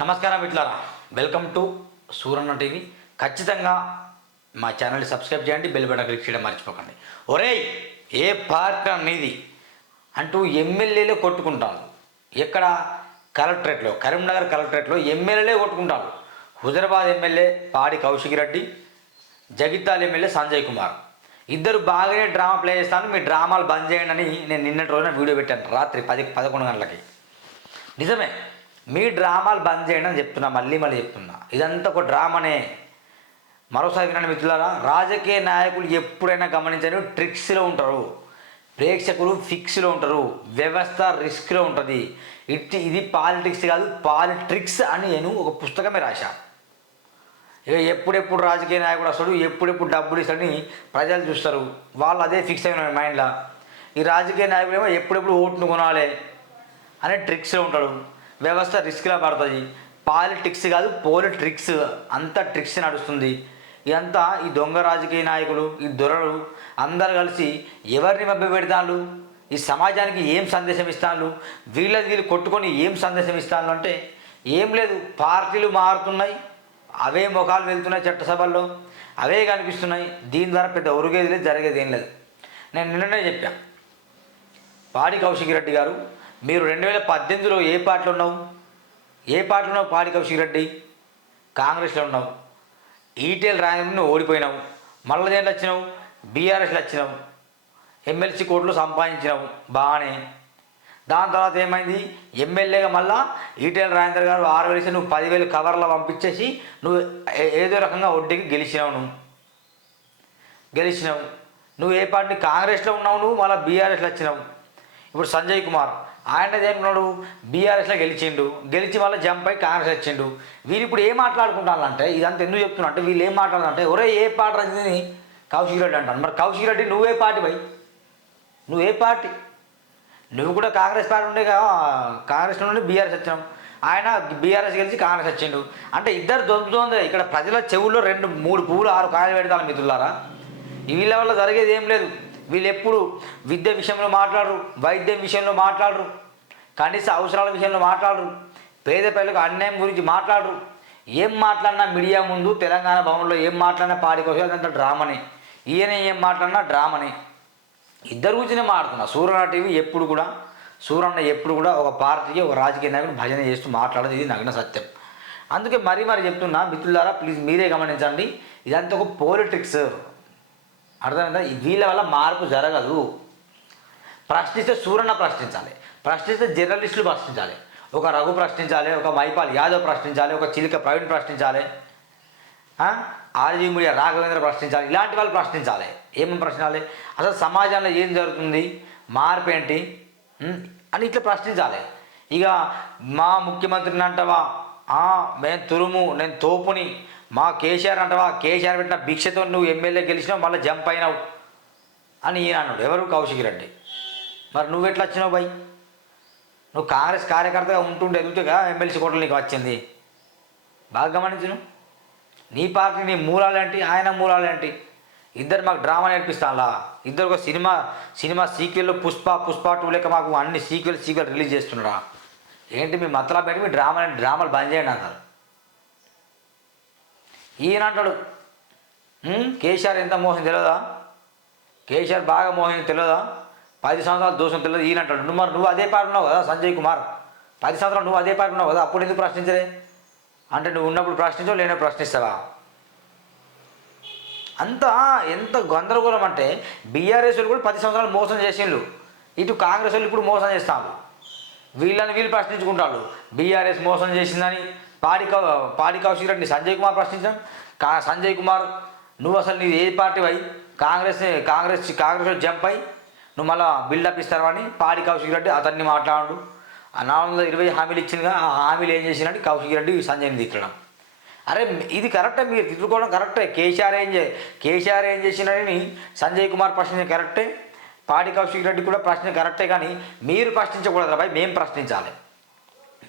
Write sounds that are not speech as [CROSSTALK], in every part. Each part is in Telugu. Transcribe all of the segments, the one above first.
నమస్కారం ఇట్లారా వెల్కమ్ టు సూరన్న టీవీ ఖచ్చితంగా మా ఛానల్ని సబ్స్క్రైబ్ చేయండి బెల్ బటన్ క్లిక్ చేయడం మర్చిపోకండి. ఒరేయ్ ఏ పార్టీ అనేది అంటూ ఎమ్మెల్యేలే కొట్టుకుంటాను ఎక్కడ? కలెక్టరేట్లో కరీంనగర్ కలెక్టరేట్లో ఎమ్మెల్యేలే కొట్టుకుంటారు. Huzurabad MLA Padi Kaushik Reddy Jagtial MLA Sanjay Kumar. ఇద్దరు బాగానే డ్రామా ప్లే చేస్తాను మీ డ్రామాలు బంద్ చేయండి అని నేను నిన్నటి రోజున వీడియో పెట్టాను. రాత్రి పది పదకొండు గంటలకి. నిజమే. మీ డ్రామాలు బంద్ చేయండి అని చెప్తున్నా మళ్ళీ మళ్ళీ చెప్తున్నా. ఇదంతా ఒక డ్రామానే. మరోసారి వినండి మిత్రులారా రాజకీయ నాయకులు ఎప్పుడైనా గమనించని ట్రిక్స్లో ఉంటారు. ప్రేక్షకులు ఫిక్స్లో ఉంటారు. వ్యవస్థ రిస్క్లో ఉంటుంది. ఇట్టి ఇది పాలిటిక్స్ కాదు పాలిట్రిక్స్ అని నేను ఒక పుస్తకమే రాశా. ఇక ఎప్పుడెప్పుడు రాజకీయ నాయకుడు వస్తాడు ఎప్పుడెప్పుడు డబ్బులు ఇస్తాడని ప్రజలు చూస్తారు. వాళ్ళు అదే ఫిక్స్ అయిన మైండ్లో. ఈ రాజకీయ నాయకుడు ఏమో ఎప్పుడెప్పుడు ఓటును కొనాలి అనే ట్రిక్స్లో ఉంటాడు. వ్యవస్థ రిస్క్లో పడుతుంది. పాలిటిక్స్ కాదు పోలిట్రిక్స్ అంతా ట్రిక్స్ నడుస్తుంది. ఇదంతా ఈ దొంగ రాజకీయ నాయకులు ఈ దొరలు అందరు కలిసి ఎవరిని మభ్య పెడతాను ఈ సమాజానికి ఏం సందేశం ఇస్తాను వీళ్ళది వీళ్ళు కొట్టుకొని ఏం సందేశం ఇస్తాను అంటే ఏం లేదు. పార్టీలు మారుతున్నాయి. అవే ముఖాలు వెళ్తున్నాయి చట్టసభల్లో. అవే కనిపిస్తున్నాయి. దీని ద్వారా పెద్ద ఒరుగేది లేదు జరిగేది ఏం లేదు. నేను నిన్ననే చెప్పాను పాడి కౌశిక్ రెడ్డి గారు మీరు రెండు వేల పద్దెనిమిదిలో ఏ పార్టీలో ఉన్నావు? ఏ పార్టీలో ఉన్నావు పాడి కౌశిక్ రెడ్డి? కాంగ్రెస్లో ఉన్నావు. ఈటెల్ రాయని నువ్వు ఓడిపోయినావు. మళ్ళీ దేంట్లో వచ్చినావు? బీఆర్ఎస్లో వచ్చినావు. ఎమ్మెల్సీ కోర్టులు సంపాదించినావు. బాగానే. దాని తర్వాత ఏమైంది? ఎమ్మెల్యేగా మళ్ళా ఈటెల రాజేంద్ర గారు ఆరు వేలు నువ్వు పదివేలు కవర్లో పంపించేసి నువ్వు ఏ- ఏదో రకంగా వడ్డీకి గెలిచినావు నువ్వు. గెలిచినావు. నువ్వు ఏ పార్టీ కాంగ్రెస్లో ఉన్నావు నువ్వు? మళ్ళీ బీఆర్ఎస్లో వచ్చినావు. ఇప్పుడు సంజయ్ కుమార్. ఆయన ఏమన్నాడు బీఆర్ఎస్లో గెలిచిండు. గెలిచి వాళ్ళ జంప్ అయి కాంగ్రెస్ వచ్చిండు. వీరు ఇప్పుడు ఏం మాట్లాడుకుంటానంటే ఇదంతా ఎందుకు చెప్తున్నా అంటే వీళ్ళు ఏం మాట్లాడాలంటే ఒరే ఏ పార్టీ రజని కౌశిక్ రెడ్డి అంటాను మరి కౌశిక్ రెడ్డి నువ్వే పార్టీ పోయి. నువ్వే పార్టీ? నువ్వు కూడా కాంగ్రెస్ పార్టీ ఉండే కాంగ్రెస్ నుండి బీఆర్ఎస్ వచ్చినావు ఆయన బీఆర్ఎస్ గెలిచి కాంగ్రెస్ వచ్చిండు. అంటే ఇద్దరు దొంగతోంది ఇక్కడ ప్రజల చెవుల్లో రెండు మూడు పువ్వులు ఆరు కాయలు పెడతాను మిత్రులారా. వీళ్ళ వల్ల జరిగేది ఏం లేదు. వీళ్ళు ఎప్పుడు విద్య విషయంలో మాట్లాడరు వైద్యం విషయంలో మాట్లాడరు కనీస అవసరాల విషయంలో మాట్లాడరు పేద పిల్లలకు అన్యాయం గురించి మాట్లాడరు. ఏం మాట్లాడినా మీడియా ముందు తెలంగాణ భవన్లో ఏం మాట్లాడినా పాడి కోసం అదంతా డ్రామనే. ఈయన ఏం మాట్లాడినా డ్రామనే. ఇద్దరు కూర్చునే మాట్లాడుతున్నా. సూర్యన టీవీ ఎప్పుడు కూడా సూర్యన్న ఎప్పుడు కూడా ఒక పార్టీకి ఒక రాజకీయ నాయకుడు భజన చేస్తూ మాట్లాడదు. ఇది నగ్న సత్యం. అందుకే మరీ మరి చెప్తున్నా మిత్రులారా ప్లీజ్ మీరే గమనించండి. ఇదంతా ఒక పోలిటిక్స్ అర్థమైందా? వీళ్ళ వల్ల మార్పు జరగదు. ప్రశ్నిస్తే సూరన్న ప్రశ్నించాలి. ప్రశ్నిస్తే జర్నలిస్టులు ప్రశ్నించాలి. ఒక రఘు ప్రశ్నించాలి ఒక మైపాల్ యాదవ్ ప్రశ్నించాలి ఒక చిలిక ప్రవీణ్ ప్రశ్నించాలి. ఆర్జీ మీడియా రాఘవేంద్ర ప్రశ్నించాలి. ఇలాంటి వాళ్ళు ప్రశ్నించాలి. ఏమేమి ప్రశ్నించాలి? అసలు సమాజంలో ఏం జరుగుతుంది? మార్పు ఏంటి? అని ఇట్లా ప్రశ్నించాలి. ఇక మా ముఖ్యమంత్రిని అంటావా? మేము తురుము నేను తోపుని. మా కేసీఆర్ అంటావా? కేసీఆర్ పెట్టిన భిక్షతో నువ్వు ఎమ్మెల్యే గెలిచినావు మళ్ళీ జంప్ అయినావు అని ఈయన అన్నాడు. ఎవరు? కౌశిక్ రెడ్డి. మరి నువ్వు ఎట్లా వచ్చినావు బై? నువ్వు కాంగ్రెస్ కార్యకర్తగా ఉంటుండే ఎదుగుతుగా ఎమ్మెల్సీ కోటలు నీకు వచ్చింది. బాగా గమనించను నీ పార్టీ నీ మూలాలేంటి ఆయన మూలాలేంటి ఇద్దరు మాకు డ్రామా నేర్పిస్తానులా? ఇద్దరు ఒక cinema cinema sequel Pushpa Pushpa two లెక్క మాకు అన్ని సీక్వెల్ సీక్వెల్ రిలీజ్ చేస్తున్నారా ఏంటి మీ మతలా పెట్టి మీ డ్రామా డ్రామాలు బంద్ చేయండి అన్నారు ఈయన అంటాడు కేసీఆర్ ఎంత మోసం తెలియదా కేసీఆర్ బాగా మోసం తెలియదా పది సంవత్సరాలు దోషం తెలియదు ఈయన అంటాడు నువ్వు మరి నువ్వు అదే పార్టీ ఉన్నావు కదా సంజయ్ కుమార్? పది సంవత్సరాలు నువ్వు అదే పార్టీ ఉన్నావు కదా అప్పుడు ఎందుకు ప్రశ్నించలే? అంటే నువ్వు ఉన్నప్పుడు ప్రశ్నించవు లేనప్పుడు ప్రశ్నిస్తావా? అంత ఎంత గందరగోళం అంటే బీఆర్ఎస్ వాళ్ళు కూడా పది సంవత్సరాలు మోసం చేసిండ్రు. ఇటు కాంగ్రెస్ వాళ్ళు ఇప్పుడు మోసం చేస్తాము వీళ్ళని వీళ్ళు ప్రశ్నించుకుంటాడు బీఆర్ఎస్ మోసం చేసిందని పాడి పాడి కౌశిక్ రెడ్డిని సంజయ్ కుమార్ ప్రశ్నించాడు. కా సంజయ్ కుమార్ నువ్వు అసలు నీది ఏ పార్టీ అయి కాంగ్రెస్ కాంగ్రెస్ కాంగ్రెస్లో జంప్ అయి నువ్వు మళ్ళీ బిల్డప్ ఇస్తావని పాడి కౌశిక్ రెడ్డి అతన్ని మాట్లాడు. ఆ నాలుగు వందల ఇరవై హామీలు ఇచ్చిందిగా ఆ హామీలు ఏం చేసినట్టు కౌశిక్ రెడ్డి సంజయ్ని తిట్టడం. అరే ఇది కరెక్టే మీరు తిట్టుకోవడం కరెక్టే. కేసీఆర్ ఏం చే కేసీఆర్ ఏం చేసినని సంజయ్ కుమార్ ప్రశ్న కరెక్టే. పాడి కౌశిక్ రెడ్డి కూడా ప్రశ్న కరెక్టే కానీ మీరు ప్రశ్నించకూడదు రాబాయ్ మేము ప్రశ్నించాలి.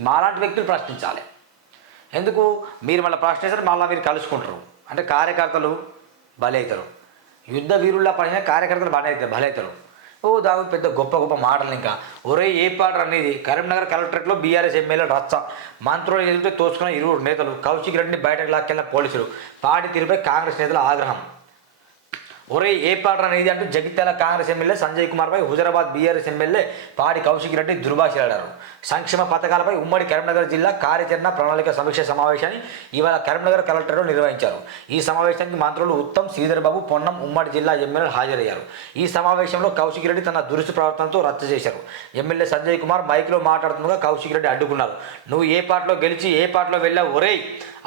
మాలాంటి వ్యక్తులు ప్రశ్నించాలి. ఎందుకు? మీరు మళ్ళీ ప్రశ్నిస్తారు మళ్ళీ మీరు కలుసుకుంటారు. అంటే కార్యకర్తలు బలవుతారు యుద్ధ వీరుల్లా పడిన కార్యకర్తలు బలవుతారు బలవుతారు ఓ దాని పెద్ద గొప్ప గొప్ప మాటలు ఇంకా. ఒరే ఏ పాట అనేది కరీంనగర్ కలెక్టరేట్లో బీఆర్ఎస్ ఎమ్మెల్యే రచ్చ. మంత్రులు ఎదుగుతూ తోసుకున్న ఇరువురు నేతలు కౌశిక్ రెడ్డిని బయటకు లాక్కెళ్ళిన పోలీసులు. పాటి తీరుపై కాంగ్రెస్ నేతల ఆగ్రహం. ఒరే ఏ పాట అనేది అంటూ జగిత్యాల కాంగ్రెస్ ఎమ్మెల్యే సంజయ్ కుమార్పై హుజరాబాద్ బీఆర్ఎస్ ఎమ్మెల్యే పాడి కౌశిక్ రెడ్డి దుర్భాషలాడారు సంక్షేమ పథకాలపై ఉమ్మడి కరీంనగర్ జిల్లా కార్యాచరణ ప్రణాళిక సమీక్ష సమావేశాన్ని ఇవాళ కరీంనగర్ కలెక్టర్లు నిర్వహించారు. ఈ సమావేశానికి మంత్రులు ఉత్తమ్ శ్రీధర్బాబు పొన్నం ఉమ్మడి జిల్లా ఎమ్మెల్యేలు హాజరయ్యారు. ఈ సమావేశంలో కౌశిక్ రెడ్డి తన దురుసు ప్రవర్తనతో రచ్చ చేశారు. ఎమ్మెల్యే సంజయ్ కుమార్ మైక్లో మాట్లాడుతుండగా కౌశిక్ రెడ్డి అడ్డుకున్నారు. నువ్వు ఏ పార్ట్లో గెలిచి ఏ పాటలో వెళ్ళావు? ఒరే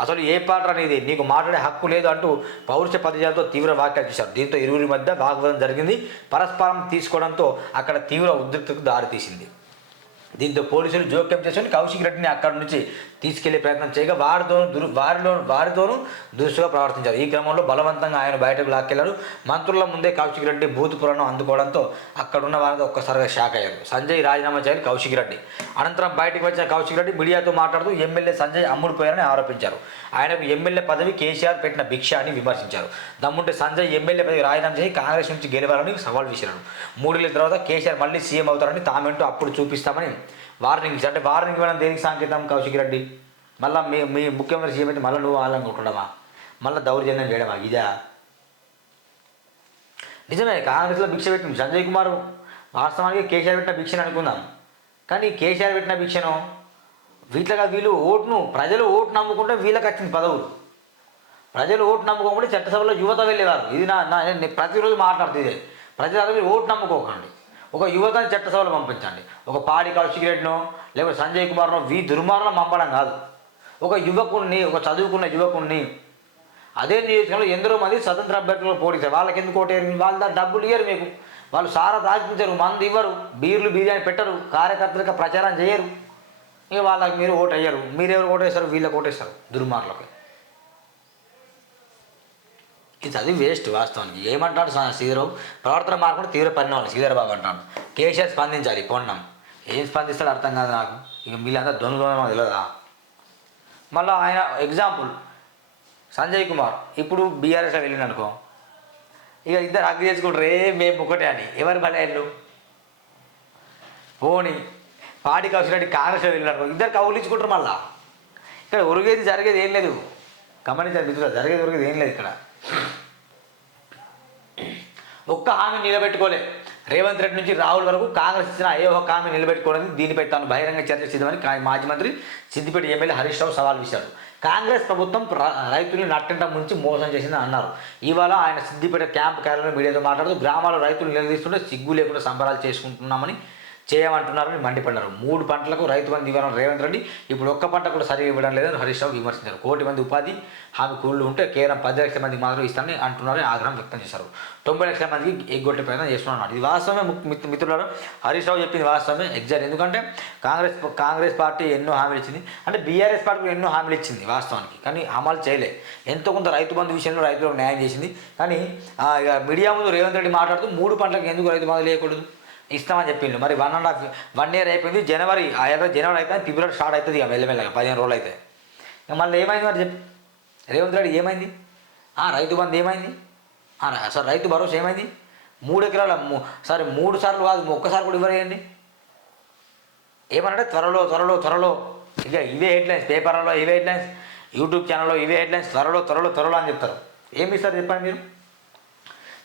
అసలు ఏ పాట అనేది నీకు మాట్లాడే హక్కు లేదు అంటూ పౌరుష పదజాలతో తీవ్ర వ్యాఖ్యలు చేశారు. దీంతో ఇరువురి మధ్య వాగ్వాదం జరిగింది. పరస్పరం తీసుకోవడంతో అక్కడ తీవ్ర ఉద్రిక్తకు దారితీసింది. దీంతో పోలీసులు జోక్యం చేసుకుని కౌశిక్ రెడ్డిని అక్కడి నుంచి తీసుకెళ్ళే ప్రయత్నం చేయగా వారితో దురు వారిలో వారితోనూ దురుసుగా ప్రవర్తించారు. ఈ క్రమంలో బలవంతంగా ఆయన బయటకు లాక్కెళ్ళారు. మంత్రుల ముందే కౌశిక్ రెడ్డి భూత పురాణం అందుకోవడంతో అక్కడున్న వారితో ఒక్కసారిగా షాక్ అయ్యారు. సంజయ్ రాజీనామా చేయాలి కౌశిక్ రెడ్డి. అనంతరం బయటకు వచ్చిన కౌశిక్ రెడ్డి మీడియాతో మాట్లాడుతూ ఎమ్మెల్యే సంజయ్ అమ్ముడుపోయారని ఆరోపించారు. ఆయనకు ఎమ్మెల్యే పదవి కేసీఆర్ పెట్టిన భిక్ష అని విమర్శించారు. దమ్ముంటే సంజయ్ ఎమ్మెల్యే పదవి రాజీనామా చేసి కాంగ్రెస్ నుంచి గెలవాలని సవాల్ విసిరారు. మూడేళ్ళ తర్వాత కేసీఆర్ మళ్ళీ సీఎం అవుతారని తామేంటో అప్పుడు చూపిస్తామని వార్నింగ్ ఇచ్చి అంటే వార్నింగ్ ఇవ్వడం దేనికి సంకేతం? కౌశిక్ రెడ్డి. మళ్ళీ మీ మీ ముఖ్యమంత్రి చేయబట్టి మళ్ళీ నువ్వు వాళ్ళని కొట్టడమా మళ్ళీ దౌర్జన్యం చేయడమా? ఇదా? నిజమే కాంగ్రెస్లో భిక్ష పెట్టింది సంజయ్ కుమార్. వాస్తవానికి కేసీఆర్ పెట్టిన భిక్షను అనుకుందాం. కానీ కేసీఆర్ పెట్టిన భిక్షను వీటిగా వీళ్ళు ఓటును ప్రజలు ఓటు నమ్ముకుంటే వీళ్ళకి వచ్చింది పదవులు. ప్రజలు ఓటు నమ్ముకోకుండా చట్టసభలో యువత వెళ్ళేవారు. ఇది నా నా నేను ప్రతిరోజు మాట్లాడుతుంది ప్రజలందరూ మీరు ఓటు నమ్ముకోకండి. ఒక యువతని చట్టసభలో పంపించండి. ఒక పాడి కౌశిక్ లేకపోతే సంజయ్ కుమార్నో వీ దుర్మార్గం పంపడం కాదు. ఒక యువకుణ్ణి ఒక చదువుకున్న యువకుణ్ణి అదే నియోజకవర్గంలో ఎందరో మంది స్వతంత్ర అభ్యర్థులు పోటీస్తారు వాళ్ళకి ఎందుకు ఓటేరు వాళ్ళ దగ్గర డబ్బులు ఇయ్యరు మీకు. వాళ్ళు సారా తాగించరు మందు ఇవ్వరు బీర్లు బిర్యానీ పెట్టరు కార్యకర్తలకు ప్రచారం చేయరు. ఇక వాళ్ళకి మీరు ఓటు అయ్యారు మీరెవరు ఓటేస్తారు వీళ్ళకి ఓటేస్తారు దుర్మార్గులకి. ఇది చదివి వేస్ట్ వాస్తవానికి. ఏమంటాడు సా- ప్రవర్తన మార్పుడు తీవ్ర పరిణామాలు. శ్రీధరబాబు అంటాడు కేసీఆర్ స్పందించాలి. పొండం. ఏం స్పందిస్తాడు అర్థం కాదు నాకు. ఇక వీళ్ళంతా దొంగ తెలియదా మళ్ళీ ఆయన ఎగ్జాంపుల్ సంజయ్ కుమార్. ఇప్పుడు బీఆర్ఎస్లో వెళ్ళిండు అనుకో ఇక ఇద్దరు అగ్రి చేసుకుంటారు. ఏ మేము ఒకటే అని. ఎవరు బలేళ్ళు పోని. పాడి కౌశల్ కాంగ్రెస్లో వెళ్ళినారు ఇద్దరు కౌలించుకుంటారు మళ్ళా. ఇక్కడ ఒరిగేది జరిగేది ఏం లేదు. గమనించారు మిత్రులు జరిగేది ఒరిగేది ఏం లేదు ఇక్కడ. ఒక్క హామీ నిలబెట్టుకోలే. రేవంత్ రెడ్డి నుంచి రాహుల్ వరకు కాంగ్రెస్ ఇచ్చిన ఏ ఒక్క హామీ నిలబెట్టుకోలేదు దీనిపై తాను బహిరంగ చర్చ చేద్దామని మాజీ మంత్రి సిద్దిపేట ఎమ్మెల్యే హరీష్ రావు సవాల్ విసిరారు. కాంగ్రెస్ ప్రభుత్వం రైతుల్ని నట్టంట ముంచి మోసం చేసిందని అన్నారు. ఇవాళ ఆయన సిద్దిపేట క్యాంప్ కార్యాలయంలో మీడియాతో మాట్లాడుతూ గ్రామాల రైతులు నిలదీస్తుంటే సిగ్గు లేకుండా సంబరాలు చేసుకుంటున్నామని చేయమంటున్నారని మండిపడ్డారు. మూడు పంటలకు రైతు బంధు ఇవ్వడం రేవంత్ రెడ్డి ఇప్పుడు ఒక్క పంట కూడా సరిగా ఇవ్వడం లేదని హరీష్ రావు విమర్శించారు. కోటి మంది ఉపాధి హామీ కూలీలు ఉంటే కేవలం పది లక్షల మందికి మాత్రం ఇస్తానని అంటున్నారని ఆగ్రహం వ్యక్తం చేశారు. తొంభై లక్షల మందికి ఎగ్గొట్టే ప్రయత్నం చేస్తున్నారు ఇది వాస్తవమే ము- హరీష్ రావు చెప్పింది వాస్తవమే ఎగ్జాక్ట్. ఎందుకంటే కాంగ్రెస్ కాంగ్రెస్ పార్టీ ఎన్నో హామీలు ఇచ్చింది. అంటే బీఆర్ఎస్ పార్టీ కూడా ఎన్నో హామీలు ఇచ్చింది వాస్తవానికి. కానీ అమలు చేయలే. ఎంతో కొంత రైతు బంధు విషయంలో రైతులకు న్యాయం చేసింది. కానీ ఇక మీడియా ముందు రేవంత్ రెడ్డి మాట్లాడుతూ మూడు పంటలకు ఎందుకు రైతు బంధు లేకూడదు? ఇస్తామని చెప్పిండు. మరి one and half one year అయిపోయింది జనవరి ఆ ఏడాది జనవరి అయితే ఫిబ్రవరి స్టార్ట్ అవుతుంది ఇక మెల్లమెల్లగా పదిహేను రోజులు అయితే. ఇక మళ్ళీ ఏమైంది మరి చెప్పు. రేవంత్ రెడ్డి ఏమైంది? ఆ, రైతు బంధు ఏమైంది? సార్ రైతు భరోసా ఏమైంది? మూడు ఎకరాల సారీ మూడు సార్లు కాదు ఒక్కసారి కూడా ఇవ్వరేయండి. ఏమనంటే త్వరలో త్వరలో త్వరలో. ఇక ఇవే హెడ్లైన్స్ పేపర్లలో ఇవే హెడ్లైన్స్ యూట్యూబ్ ఛానల్లో ఇవే హెడ్లైన్స్ త్వరలో త్వరలో త్వరలో అని చెప్తారు. ఏమి ఇస్తారు చెప్పండి మీరు?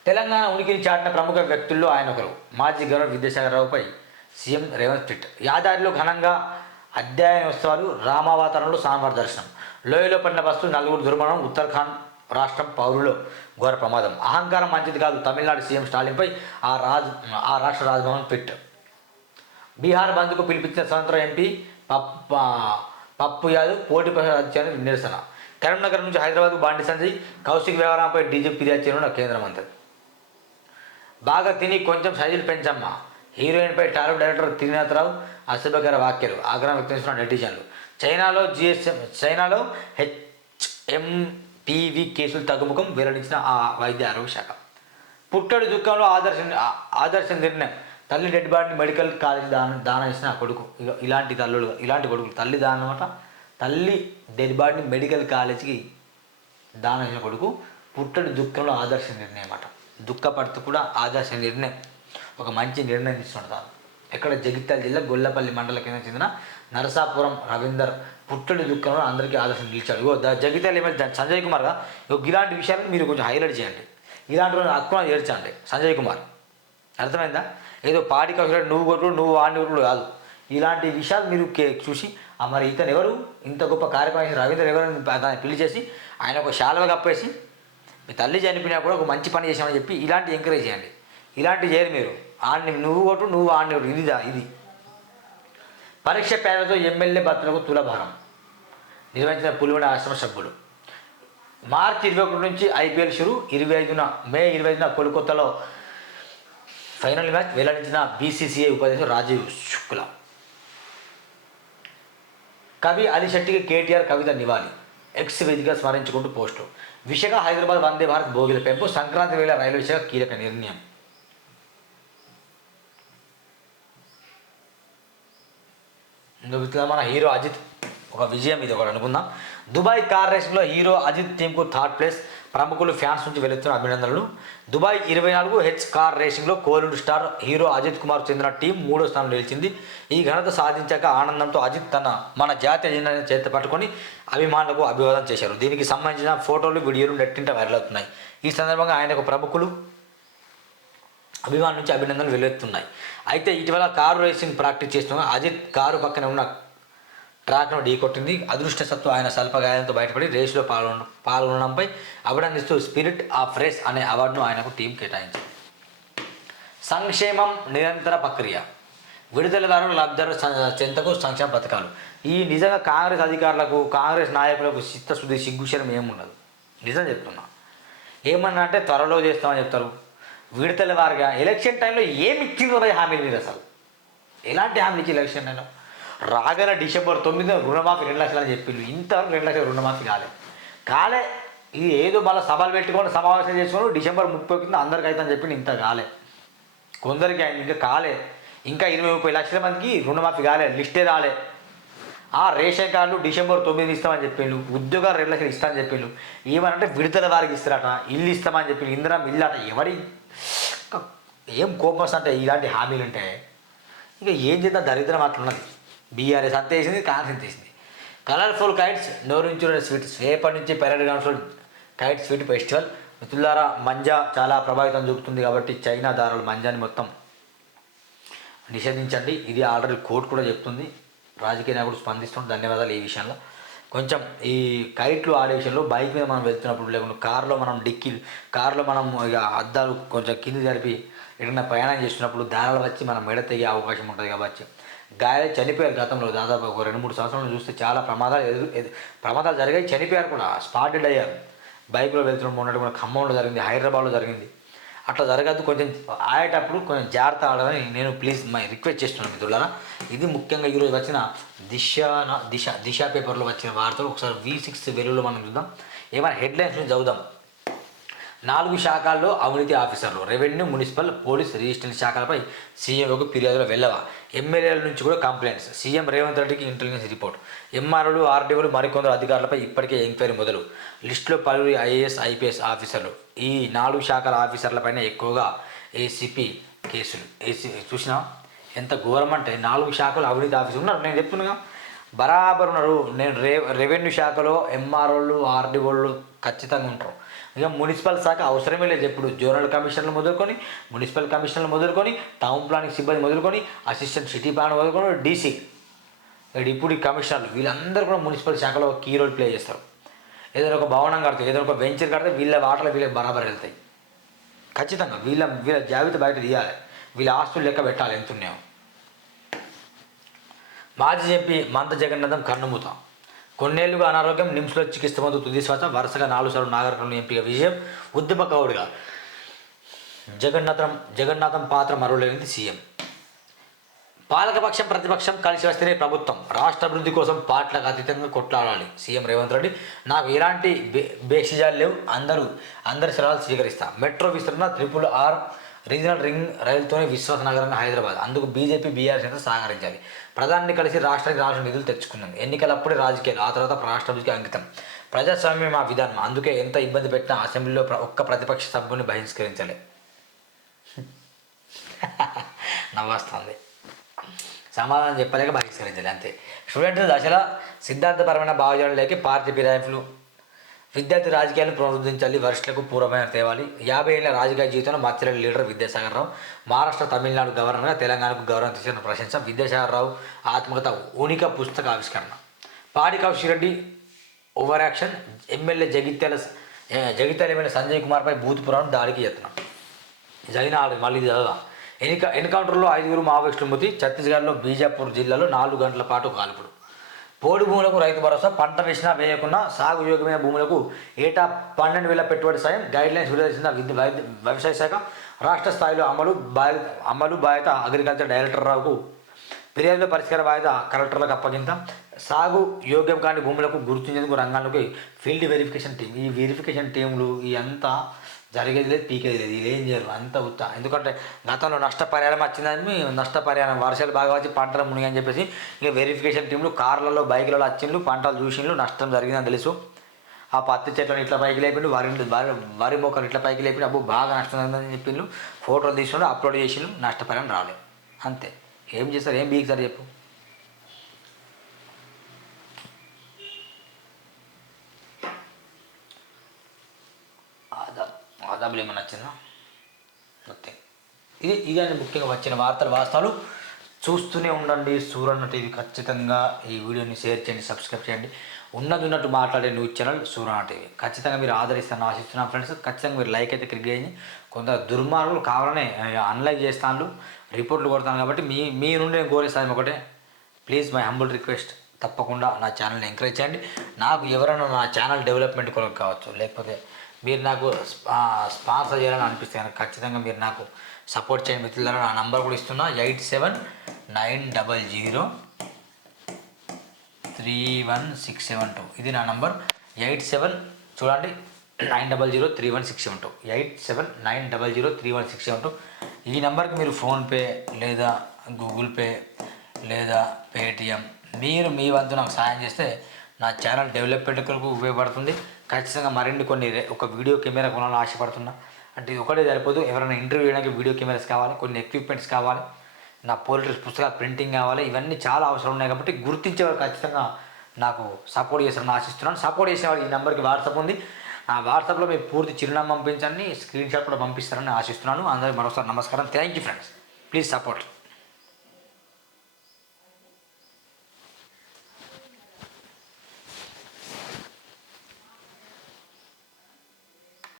తెలంగాణ ఉనికిని చాటిన ప్రముఖ వ్యక్తుల్లో ఆయన ఒకరు మాజీ గవర్నర్ విద్యాసాగర్ రావుపై సీఎం రేవంత్ ట్విట్. యాదారిలో ఘనంగా అధ్యయనోత్సవాలు రామావతారంలో స్వామివారి దర్శనం లోయలో పడిన బస్సు నలుగురు దుర్మరణం ఉత్తరాఖండ్ రాష్ట్రం పౌరులో ఘోర ప్రమాదం. అహంకారం మంచిది కాదు తమిళనాడు సీఎం స్టాలిన్పై ఆ రాజ్ ఆ రాష్ట్ర రాజభవన్ ట్విట్. బీహార్ బంద్కు పిలిపించిన స్వతంత్ర ఎంపీ పప్ పప్పు యాదవ్ పోటీ ప్రసాద్ నిరసన. కరీంనగర్ నుంచి హైదరాబాద్ బాండి సంజయ్ కౌశిక్ వ్యవహారంపై డీజీపీ ఫిర్యాదు చేయనున్న కేంద్ర మంత్రి. బాగా తిని కొంచెం సైజులు పెంచమ్మా. హీరోయిన్పై టాలీవుడ్ డైరెక్టర్ త్రినాథరావు అసభ్యకర వ్యాఖ్యలు ఆగ్రహం వ్యక్తం చేస్తున్న నెటిజన్లు. చైనాలో జిఎస్ఎం చైనాలో హెచ్ఎంపివి కేసులు తగ్గుముఖం వెల్లడించిన ఆ వైద్య ఆరోగ్య శాఖ. పుట్టడి దుఃఖంలో ఆదర్శ ఆదర్శ నిర్ణయం. తల్లి డెడ్ బాడీని మెడికల్ కాలేజ్ దాన దానం ఇచ్చిన ఆ కొడుకు. ఇలాంటి తల్లులు ఇలాంటి కొడుకులు. తల్లి దానం అనమాట. తల్లి డెడ్ బాడీని మెడికల్ కాలేజ్కి దానం ఇచ్చిన కొడుకు పుట్టడి దుఃఖంలో ఆదర్శ నిర్ణయం అన్నమాట దుఃఖపడుతూ కూడా ఆదర్శ నిర్ణయం ఒక మంచి నిర్ణయం తీసుకుంటారు. ఎక్కడ జగిత్యాల జిల్లా గొల్లపల్లి మండల కింద చెందిన నరసాపురం రవీందర్ పుట్టడి దుఃఖంలో అందరికీ ఆదర్శం నిలిచాడు. ఇగో జగిత్యాల ఎమ్మెల్యే సంజయ్ కుమార్ ఇగో ఇలాంటి విషయాలను మీరు కొంచెం హైలైట్ చేయండి. ఇలాంటి వాళ్ళని ఏడ్చండి. సంజయ్ కుమార్ అర్థమైందా? ఏదో పాడి కౌశల్ నువ్వు కొట్టు నువ్వు వాడిని కొట్టు కాదు. ఇలాంటి విషయాలు మీరు చూసి ఆ మరి ఇతను ఎవరు? ఇంత గొప్ప కార్యక్రమం రవీంద్ర ఎవరు దాన్ని పెళ్ళి చేసి ఆయన ఒక శాలవ కప్పేసి మీ తల్లి చనిపోయినా కూడా ఒక మంచి పని చేసామని చెప్పి ఇలాంటి ఎంకరేజ్ చేయండి. ఇలాంటివి చేయరు మీరు. ఆడిని నువ్వు కొట్టు నువ్వు ఆడిని కొట్టు. ఇదిదా ఇది. పరీక్ష పేదలతో ఎమ్మెల్యే భర్తలకు తులభారం. నిర్వహించిన పులివెండ ఆశ్రమ సభ్యులు మార్చి ఇరవై ఒకటి నుంచి ఐపీఎల్ షురు. ఇరవై ఐదున మే ఇరవై ఐదున కోల్కతాలో ఫైనల్ మ్యాచ్ వెల్లడించిన బీసీసీఐ ఉపాధ్యక్షుడు రాజీవ్ శుక్లా. కవి అలీ శెట్టికి కేటీఆర్ కవిత నివాళి. ఎక్స్ వేదికగా స్మరించుకుంటూ పోస్టు. విశాఖ హైదరాబాద్ వందే భారత్ భోగిల పెంపు సంక్రాంతి వేళ రైల్వే శాఖ కీలక నిర్ణయం మన హీరో అజిత్ ఒక విజయం ఇది ఒకటి అనుకుందాం దుబాయ్ కార్ రేస్లో హీరో అజిత్ టీంకు థర్డ్ ప్లేస్ ప్రముఖులు ఫ్యాన్స్ నుంచి వెళుతున్న అభినందనలు. దుబాయ్ ఇరవై నాలుగు హెచ్ కార్ రేసింగ్లో కోలీవుడ్ స్టార్ హీరో అజిత్ కుమార్ చెందిన టీం మూడో స్థానం నిలిచింది. ఈ ఘనత సాధించాక ఆనందంతో అజిత్ తన మన జాతీయ జెండాని చేత పట్టుకొని అభిమానులకు అభివాదం చేశారు. దీనికి సంబంధించిన ఫోటోలు వీడియోలు నెట్టింట వైరల్ అవుతున్నాయి. ఈ సందర్భంగా ఆయనకు ప్రముఖులు అభిమానుల నుంచి అభినందనలు వెలువెత్తున్నాయి. అయితే ఇటీవల కారు రేసింగ్ ప్రాక్టీస్ చేస్తున్న అజిత్ కారు పక్కన ఉన్న ట్రాక్ను ఢీకొట్టింది. అదృష్టసత్తు ఆయన స్వల్ప గాయంతో బయటపడి రేసులో పాల్గొన పాల్గొనడంపై అభినందిస్తూ స్పిరిట్ ఆఫ్ రేస్ అనే అవార్డును ఆయనకు టీం కేటాయించింది. సంక్షేమం నిరంతర ప్రక్రియ. విడుదలదారులు లబ్ధిదారు చెంతకు సంక్షేమ పథకాలు. ఈ నిజంగా కాంగ్రెస్ అధికారులకు కాంగ్రెస్ నాయకులకు చిత్తశుద్ధి సిగ్గుశరం ఏముండదు. నిజం చెప్తున్నా. ఏమన్నా అంటే త్వరలో చేస్తామని చెప్తారు. విడతల వారుగా ఎలక్షన్ టైంలో ఏమి ఇచ్చిందో హామీలు మీరు అసలు? ఎలాంటి హామీలు ఇచ్చి ఎలక్షన్ టైంలో? రాగల డిసెంబర్ తొమ్మిది రుణమాఫీ రెండు లక్షలు అని చెప్పిండు. ఇంతవరకు రెండు లక్షలు రుణమాఫీ కాలే. కాలే ఇది ఏదో మళ్ళీ సభలు పెట్టుకొని సమావేశం చేసుకొని డిసెంబర్ ముప్పై కింద అందరికి అయితే అని చెప్పిండు. ఇంత కాలే. కొందరికి ఆయన ఇంకా కాలే. ఇంకా ఇరవై ముప్పై లక్షల మందికి రుణమాఫీ కాలే లిస్టే రాలే. ఆ రేషన్ కార్డులు డిసెంబర్ తొమ్మిది ఇస్తామని చెప్పిండు. ఉద్యోగాలు రెండు లక్షలు ఇస్తామని చెప్పిండు. ఏమనంటే విడుదల వారికి ఇస్తారట. ఇల్లు ఇస్తామని చెప్పిండు. ఇందిరా ఇల్లు అట ఎవరి? ఏం కోపస్ అంటే ఇలాంటి హామీలు ఉంటాయి ఇక ఏం చేద్దాం? దరిద్రం అట్లున్నది. బీఆర్ఎస్ అంత వేసింది కాంగ్రెస్ తీసింది కలర్ఫుల్ కైట్స్ నోరించుకునే స్వీట్స్ రేపటి నుంచి పెరడ్ గ్రౌండ్స్లో కైట్ స్వీట్ ఫెస్టివల్. మిత్రులారా మంజా చాలా ప్రభావితం చూపుతుంది కాబట్టి చైనా దారులు మంజాని మొత్తం నిషేధించండి. ఇది ఆల్రెడీ కోర్టు కూడా చెప్తుంది. రాజకీయ నాయకుడు స్పందిస్తుంది ధన్యవాదాలు ఈ విషయంలో. కొంచెం ఈ కైట్లు ఆడే విషయంలో బైక్ మీద మనం వెళ్తున్నప్పుడు లేకుండా కారులో మనం డిక్కీ కారులో మనం ఇక అద్దాలు కొంచెం కింది జరిపి ఎక్కడైనా ప్రయాణం చేస్తున్నప్పుడు దారాలు వచ్చి మనం మెడ తెగే అవకాశం ఉంటుంది కాబట్టి గాయాలు చనిపోయారు గతంలో దాదాపు ఒక రెండు మూడు సంవత్సరాలు చూస్తే చాలా ప్రమాదాలు ఎదురు ప్రమాదాలు జరిగాయి చనిపోయారు కూడా. స్పాట్ డెడ్ అయ్యారు. బైక్లో వెళ్తున్న మొన్నటి కూడా ఖమ్మంలో జరిగింది హైదరాబాద్లో జరిగింది. అట్లా జరగద్దు కొంచెం ఆడేటప్పుడు కొంచెం జాగ్రత్త ఆడాలని నేను ప్లీజ్ మై రిక్వెస్ట్ చేస్తున్నాను మిత్రులారా. ఇది ముఖ్యంగా ఈరోజు వచ్చిన దిశ దిశ దిశ పేపర్లో వచ్చిన వార్తలు. ఒకసారి వి సిక్స్ వెలుగులో మనం చూద్దాం. ఏమైనా హెడ్లైన్స్ నుంచి చదువుదాం. నాలుగు శాఖల్లో అవినీతి ఆఫీసర్లు రెవెన్యూ మున్సిపల్ పోలీస్ రిజిస్ట్రేషన్ శాఖలపై సీఎంకు ఫిర్యాదులు వెళ్ళవా ఎమ్మెల్యేల నుంచి కూడా కంప్లైంట్స్. సీఎం రేవంత్ రెడ్డికి ఇంటెలిజెన్స్ రిపోర్ట్. ఎంఆర్ఓలు ఆర్డీఓలు మరికొందరు అధికారులపై ఇప్పటికే ఎంక్వైరీ మొదలు. లిస్టులో పలువురు ఐఏఎస్ ఐపీఎస్ ఆఫీసర్లు. ఈ నాలుగు శాఖల ఆఫీసర్లపైన ఎక్కువగా ఏసీపీ కేసులు. ఏసీ చూసినా ఎంత ఘోరం అంటే నాలుగు శాఖలు అవినీతి ఆఫీసులు ఉన్నారు. నేను చెప్తున్నాగా. బరాబర్ ఉన్నారు నేను రే రెవెన్యూ శాఖలో ఎంఆర్ఓలు ఆర్డీఓలు ఖచ్చితంగా ఉంటారు. ఇక మున్సిపల్ శాఖ అవసరమే లేదు. ఎప్పుడు జోనల్ కమిషనర్లు మొదలుకొని మున్సిపల్ కమిషనర్లు మొదలుకొని టౌన్ ప్లానింగ్ సిబ్బంది మొదలుకొని అసిస్టెంట్ సిటీ ప్లాన్ మొదలుకొని డీసీ డిప్యూటీ కమిషనర్లు వీళ్ళందరూ కూడా మున్సిపల్ శాఖలో కీ రోల్ ప్లే చేస్తారు. ఏదైనా ఒక భవనం కడితే ఏదైనా ఒక వెంచర్ కడితే వీళ్ళ వాటలు వీళ్ళకి బరాబర్ వెళ్తాయి. ఖచ్చితంగా వీళ్ళ వీళ్ళ జాబితా బయట తీయాలి. వీళ్ళ ఆస్తులు లెక్క పెట్టాలి. ఎంతున్నాయో మాజీ చెప్పి మంత జగన్నాథం కన్నుమూతాం. కొన్నేళ్ళుగా అనారోగ్యం నిమ్స్లో చికిత్స పొందు తుది శ్వాస వరుసగా నాలుగు సార్లు నాగరికంలో ఎంపిక విజయం ఉద్యమ కౌడుగా జగన్నాథం జగన్నాథం పాత్ర మరువలేనిది సీఎం. పాలకపక్షం ప్రతిపక్షం కలిసి వస్తేనే ప్రభుత్వం. రాష్ట్ర అభివృద్ధి కోసం పాటలకు అతీతంగా కొట్లాడాలి. సీఎం రేవంత్ రెడ్డి నాకు ఎలాంటి బే బేషిజాలు లేవు. అందరూ అందరి సలహాలు స్వీకరిస్తా. మెట్రో విస్తరణ త్రిపుల్ ఆర్ రీజనల్ రింగ్ రైలుతోనే విశ్వాసనగరంగా హైదరాబాద్. అందుకు బీజేపీ బీఆర్ చేత సహకరించాలి. ప్రధాని కలిసి రాష్ట్రానికి రాష్ట్ర నిధులు తెచ్చుకున్నాం. ఎన్నికలప్పుడే రాజకీయాలు ఆ తర్వాత రాష్ట్ర అభివృద్ధికి అంకితం. ప్రజాస్వామ్యం ఆ విధానం. అందుకే ఎంత ఇబ్బంది పెట్టినా అసెంబ్లీలో ప్ర- ఒక్క ప్రతిపక్ష సభ్యుని బహిష్కరించాలి. [LAUGHS] నవ్వస్తుంది. సమాధానం చెప్పలేక బహిష్కరించాలి అంతే. స్టూడెంట్లు దశల సిద్ధాంతపరమైన భావజాలంలోకి పార్టీ ఫిరాయింపులు విద్యార్థి రాజకీయాలను పునరుద్ధరించాలి వరిష్ఠులకు పూర్వమైన తేవాలి. యాభై ఏళ్ళ రాజకీయ జీవితంలో మత్స్యల లీడర్ విద్యాసాగర్ రావు. మహారాష్ట్ర తమిళనాడు గవర్నర్గా తెలంగాణకు గౌరవం తెచ్చిన ప్రశంస. విద్యాసాగర్ రావు ఆత్మకథ ఉనిక పుస్తక ఆవిష్కరణ. Padi Kaushi Reddy over action. MLA Jagtial Jagtial MLA Sanjay కుమార్పై Boothpuram దాడికి యత్నం. జరిగిన మళ్ళీ ఇది చదవగా ఎన్కౌంటర్లో ఐదుగురు మావోయిస్టులు మృతి. ఛత్తీస్గఢ్లో బీజాపూర్ జిల్లాలో నాలుగు గంటల పాటు కాల్పుడు పోడు భూములకు రైతు భరోసా పంట వేసినా వేయకుండా సాగు యోగ్యమైన భూములకు ఏటా పన్నెండు వేల పెట్టుబడి సాయం గైడ్ లైన్స్ విడుదల చేసిన విద్య వ్యవసాయ శాఖ రాష్ట్ర స్థాయిలో అమలు బాధ్యత అమలు బాధ్యత అగ్రికల్చర్ డైరెక్టర్ రావుకు ఫిర్యాదుల పరిష్కార బాధ్యత కలెక్టర్లకు అప్పగింత. సాగు యోగ్యం కాని భూములకు గుర్తించేందుకు రంగాలకి ఫీల్డ్ వెరిఫికేషన్ టీం ఈ వెరిఫికేషన్ టీంలు ఈ అంతా జరిగేది లేదు పీకేది లేదు. ఇది ఏం చేయరు అంత ఉత్త. ఎందుకంటే గతంలో నష్టపరిహారం వచ్చిందని నష్టపరిహారం వర్షాలు బాగా వచ్చి పంటలు మునిగి అని చెప్పేసి ఇంకా వెరిఫికేషన్ టీంలు కార్లలో బైకులలో వచ్చిండ్రు పంటలు చూసిండ్రు నష్టం జరిగిందని తెలుసు. ఆ పత్తి చెట్లను ఇట్లా పైకి లేపిండు వరి వరి వరి మొక్కలు ఇట్లా పైకి లేపిండు అబ్బు బాగా నష్టం జరిగిందని చెప్పిండ్రు. ఫోటోలు తీసుకుంటూ అప్లోడ్ చేసిండ్రు నష్టపరిహారం రాలేదు అంతే. ఏం చేస్తారు ఏం బీక్ సార్ చెప్పు. ఆదాబ్ ఆదాబులు ఏమన్నా వచ్చిందా నథింగ్ ఇది ఇదే ముఖ్యంగా వచ్చిన వార్తలు వాస్తవాలు. చూస్తూనే ఉండండి. సూరన్న టీవీ ఖచ్చితంగా ఈ వీడియోని షేర్ చేయండి సబ్స్క్రైబ్ చేయండి. ఉన్నది ఉన్నట్టు మాట్లాడే న్యూస్ ఛానల్ సూరన్న టీవీ. ఖచ్చితంగా మీరు ఆదరిస్తాను ఆశిస్తున్నాను ఫ్రెండ్స్. ఖచ్చితంగా మీరు లైక్ అయితే క్లిక్ చేయండి. కొంత దుర్మార్గులు కావాలనే అన్లైక్ చేస్తాను రిపోర్ట్లు కొడతాను కాబట్టి మీ మీ నుండి నేను కోరేస్తాను ఒకటే. Please my humble request. తప్పకుండా నా ఛానల్ని ఎంకరేజ్ చేయండి. నాకు ఎవరైనా నా ఛానల్ డెవలప్మెంట్ కొరకు కావచ్చు లేకపోతే మీరు నాకు స్పా- స్పాన్సర్ చేయాలని అనిపిస్తే కనుక ఖచ్చితంగా మీరు నాకు సపోర్ట్ చేయండి. మిత్రులారా నా నంబర్ కూడా ఇస్తున్నా. Eight seven nine double zero three one six seven two. ఇది నా నంబర్. ఎయిట్ సెవెన్ చూడండి nine double zero three one six seven two. Eight seven nine double zero three one six seven two. ఈ నెంబర్కి మీరు ఫోన్పే లేదా గూగుల్ పే లేదా పేటిఎం మీరు మీ వంతు నాకు సాయం చేస్తే నా ఛానల్ డెవలప్మెంట్ ఉపయోగపడుతుంది. ఖచ్చితంగా మరిన్ని కొన్ని ఒక వీడియో కెమెరా కొనాలని ఆశపడుతున్నా. అంటే ఇది ఒకటే సరిపోదు. ఎవరైనా ఇంటర్వ్యూ చేయడానికి వీడియో కెమెరాస్ కావాలి కొన్ని ఎక్విప్మెంట్స్ కావాలి నా పోలిటరీ పుస్తకాలు ప్రింటింగ్ కావాలి ఇవన్నీ చాలా అవసరం ఉన్నాయి కాబట్టి గుర్తించేవారు ఖచ్చితంగా నాకు సపోర్ట్ చేస్తారని ఆశిస్తున్నాను. సపోర్ట్ చేసిన ఈ నెంబర్కి వాట్సాప్ ఉంది. ఆ వాట్సాప్లో మీరు పూర్తి చిరునామా పంపించండి. స్క్రీన్ షాట్ కూడా పంపిస్తారని ఆశిస్తున్నాను. అందరికీ మరోసారి నమస్కారం. Thank you friends please support